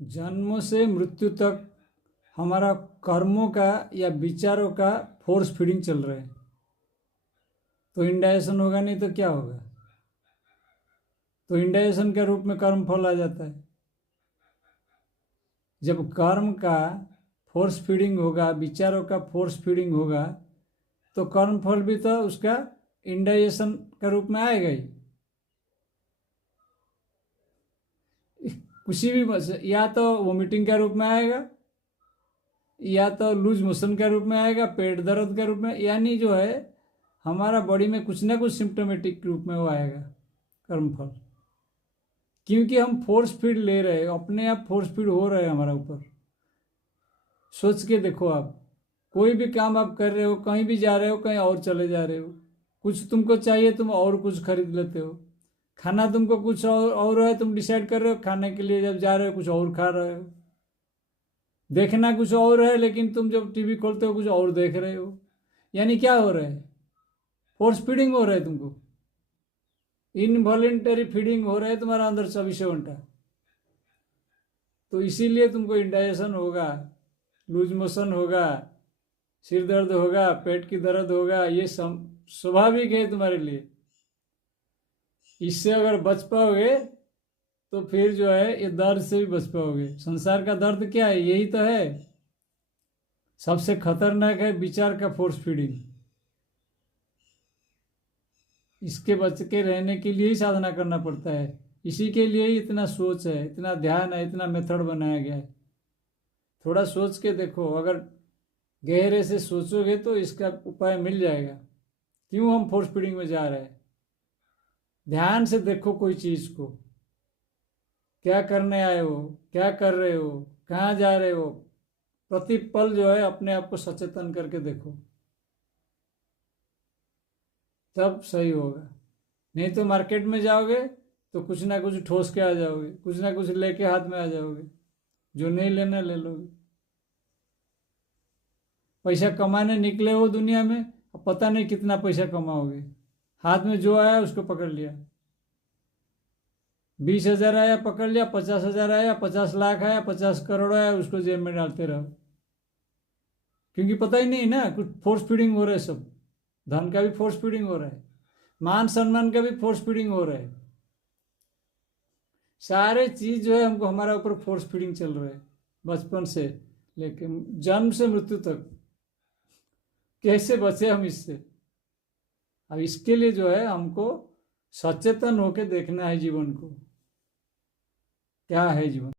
जन्म से मृत्यु तक हमारा कर्मों का या विचारों का फोर्स फीडिंग चल रहा है। तो इंडाइजेशन होगा नहीं तो क्या होगा? तो इंडाइजेशन के रूप में कर्म फल आ जाता है। जब कर्म का फोर्स फीडिंग होगा, विचारों का फोर्स फीडिंग होगा, तो कर्म फल भी तो उसका इंडाइजेशन के रूप में आएगा ही। किसी भी, या तो वोमिटिंग के रूप में आएगा, या तो लूज मोशन के रूप में आएगा, पेट दर्द के रूप में, यानी जो है हमारा बॉडी में कुछ ना कुछ सिम्टोमेटिक रूप में वो आएगा कर्मफल। क्योंकि हम फोर्स फीड ले रहे हैं, अपने आप फोर्स फीड हो रहे हैं हमारा ऊपर। सोच के देखो, आप कोई भी काम आप कर रहे हो, कहीं भी जा रहे हो, कहीं और चले जा रहे हो, कुछ तुमको चाहिए, तुम और कुछ खरीद लेते हो। खाना तुमको कुछ और है, तुम डिसाइड कर रहे हो खाने के लिए, जब जा रहे हो कुछ और खा रहे हो। देखना कुछ और है, लेकिन तुम जब टीवी खोलते हो कुछ और देख रहे हो। यानी क्या हो रहा है? फोर्स फीडिंग हो रहा है तुमको। इनवॉलेंटरी फीडिंग हो रहा है तुम्हारा अंदर 24 घंटा। तो इसीलिए तुमको इंडाइजेशन होगा, लूज मोशन होगा, सिर दर्द होगा, पेट की दर्द होगा। ये स्वाभाविक है तुम्हारे लिए। इससे अगर बच पाओगे तो फिर जो है ये दर्द से भी बच पाओगे। संसार का दर्द क्या है? यही तो है। सबसे खतरनाक है विचार का फोर्स फीडिंग। इसके बच के रहने के लिए ही साधना करना पड़ता है। इसी के लिए ही इतना सोच है, इतना ध्यान है, इतना मेथड बनाया गया है। थोड़ा सोच के देखो, अगर गहरे से सोचोगे तो इसका उपाय मिल जाएगा। क्यों हम फोर्स फीडिंग में जा रहे हैं? ध्यान से देखो कोई चीज को, क्या करने आए हो, क्या कर रहे हो, कहाँ जा रहे हो। प्रति पल जो है अपने आप को सचेतन करके देखो, तब सही होगा। नहीं तो मार्केट में जाओगे तो कुछ ना कुछ ठोस के आ जाओगे, कुछ ना कुछ लेके हाथ में आ जाओगे, जो नहीं लेना ले लोगे। पैसा कमाने निकले हो दुनिया में, अब पता नहीं कितना पैसा कमाओगे। हाथ में जो आया उसको पकड़ लिया। 20,000 आया पकड़ लिया, 50,000 आया, 50 लाख आया, 50 करोड़ आया, उसको जेब में डालते रहो। क्योंकि पता ही नहीं ना, कुछ फोर्स फीडिंग हो रहा है सब। धन का भी फोर्स फीडिंग हो रहा है, मान सम्मान का भी फोर्स फीडिंग हो रहा है। सारे चीज जो है हमको हमारा ऊपर फोर्स फीडिंग चल रहा है, बचपन से लेके जन्म से मृत्यु तक। कैसे बचे हम इससे? अब इसके लिए जो है हमको सचेतन होकर देखना है जीवन को, क्या है जीवन।